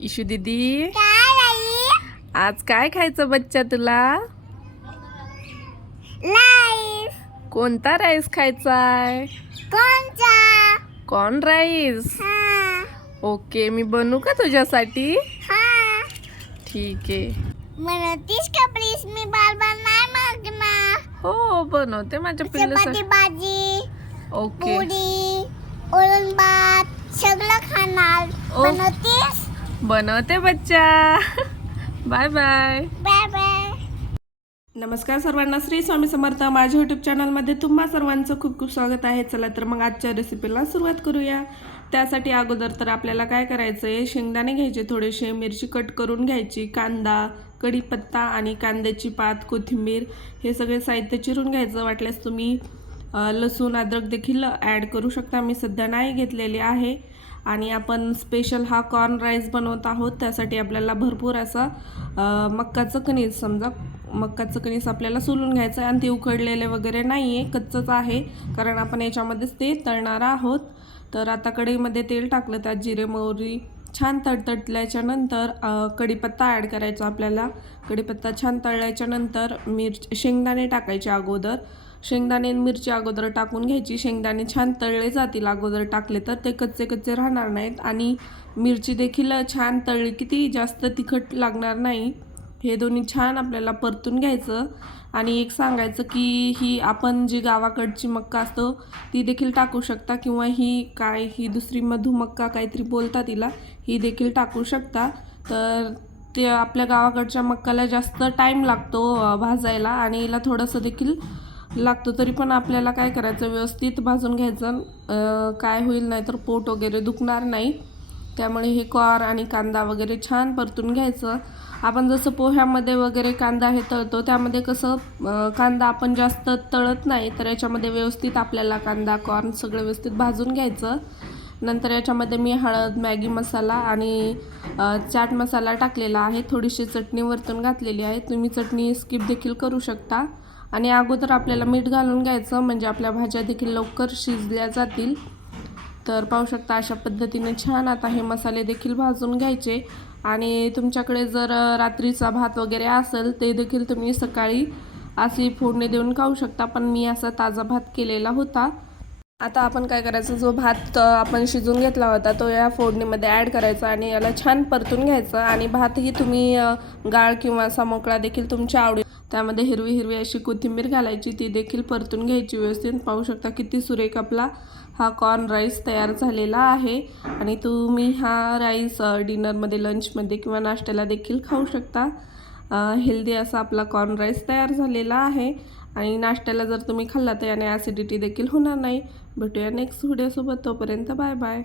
Issue दीदी, काय आई? आज काय खायचं बच्चा तुला? लाईफ कोणता राईस खायचाय? कोणचा? Corn rice. हा ओके, मी बनवू का तुझ्यासाठी? हा ठीक आहे. म्हणतीस का प्लीज? मी बार बार नाही मागणार. हो, बनवते माझ्या चपाती पिल्लूसाठी. भाजी, ओके. पुरी, वरण भात सगळं खाणार. ओ. म्हणतीस? बनवते बच्चा. Bye bye. Bye bye. नमस्कार सर्वांना, श्री स्वामी समर्थ. माझ्या यूट्यूब चॅनलमध्ये तुम्हा सर्वांचं खूप खूप स्वागत आहे. चला तर मग आजच्या रेसिपीला सुरुवात करूया. त्यासाठी अगोदर तर आपल्याला काय करायचं आहे, शेंगदाणे घ्यायचे थोडेसे, मिरची कट करून घ्यायची, कांदा, कढीपत्ता आणि कांद्याची पात, कोथिंबीर हे सगळे साहित्य चिरून घ्यायचं. वाटल्यास तुम्ही लसूण अद्रक देखील ॲड करू शकता. मी सध्या नाही घेतलेली आहे. आणि आपण स्पेशल हा कॉर्न राईस बनवत आहोत. त्यासाठी आपल्याला भरपूर असं मक्काचं कणीस, समजा मक्काचं कणीस आपल्याला सोलून घ्यायचं आहे. आणि ते उकडलेले वगैरे नाही आहे, कच्चंच आहे, कारण आपण याच्यामध्येच ते तळणार आहोत. तर आता कढईमध्ये तेल टाकलं, त्यात जिरे मोहरी छान तडतडल्याच्या नंतर कढीपत्ता ॲड करायचा आपल्याला. कढीपत्ता छान तळल्याच्या नंतर शेंगदाणे टाकायचे अगोदर. शेंगदाणे आणि मिरची अगोदर टाकून घ्यायची. शेंगदाणे छान तळले जातील अगोदर टाकले तर, ते कच्चे कच्चे राहणार नाहीत. आणि मिरची देखील छान तळली की ती जास्त तिखट लागणार नाही. हे दोन्ही छान आपल्याला परतून घ्यायचं. आणि एक सांगायचं की ही आपण जी गावाकडची मक्का असतो ती देखील टाकू शकता, किंवा ही दुसरी मधुमक्का काहीतरी बोलता तिला, ही देखील टाकू शकता. तर ते आपल्या गावाकडच्या मक्काला जास्त टाईम लागतो भाजायला, आणि हिला थोडंसं देखील लागतो. तरी पण आपल्याला काय करायचं, व्यवस्थित भाजून घ्यायचं. काय होईल नाही तर पोट वगैरे दुखणार नाही. त्यामुळे हे कॉर्न आणि कांदा वगैरे छान परतून घ्यायचं. आपण जसं पोह्यामध्ये वगैरे कांदा हे तळतो, त्यामध्ये कसं कांदा आपण जास्त तळत नाही, तर याच्यामध्ये व्यवस्थित आपल्याला कांदा कॉर्न सगळं व्यवस्थित भाजून घ्यायचं. नंतर याच्यामध्ये मी हळद, मॅगी मसाला आणि चाट मसाला टाकलेला आहे. थोडीशी चटणी वरतून घातलेली आहे. तुम्ही चटणी स्किप देखील करू शकता. आणि अगोदर आपल्याला मीठ घालून घ्यायचं, म्हणजे आपल्या भाज्या देखील लवकर शिजल्या जातील. तर पाहू शकता अशा पद्धतीने छान आता हे मसाले देखील भाजून घ्यायचे. आणि तुमच्याकडे जर रात्रीचा भात वगैरे असेल, ते देखील तुम्ही सकाळी अशी फोडणी देऊन खाऊ शकता. पण मी असा ताजा भात केलेला होता. आता आपण काय करायचं, जो भात आपण शिजून घेतला होता तो या फोडणीमध्ये ॲड करायचा आणि याला छान परतून घ्यायचं. आणि भातही तुम्ही गाळ किंवा असा मोकळा देखील तुमच्या आवडी. त्यामध्ये हिरवी हिरवी अशी कोथिंबीर घालायची, ती देखील परतून घ्यायची व्यवस्थित. पाहू शकता किती सुरेख आपला हा कॉर्न राईस तयार झालेला आहे. आणि तुम्ही हा राईस डिनरमध्ये, लंचमध्ये किंवा नाश्त्याला देखील खाऊ शकता. हेल्दी असा आपला कॉर्न राईस तयार झालेला आहे. आणि नाश्त्याला जर तुम्ही खाल्ला तर याने ॲसिडिटी देखील होणार नाही. भेटूया नेक्स्ट व्हिडिओसोबत. तोपर्यंत बाय बाय.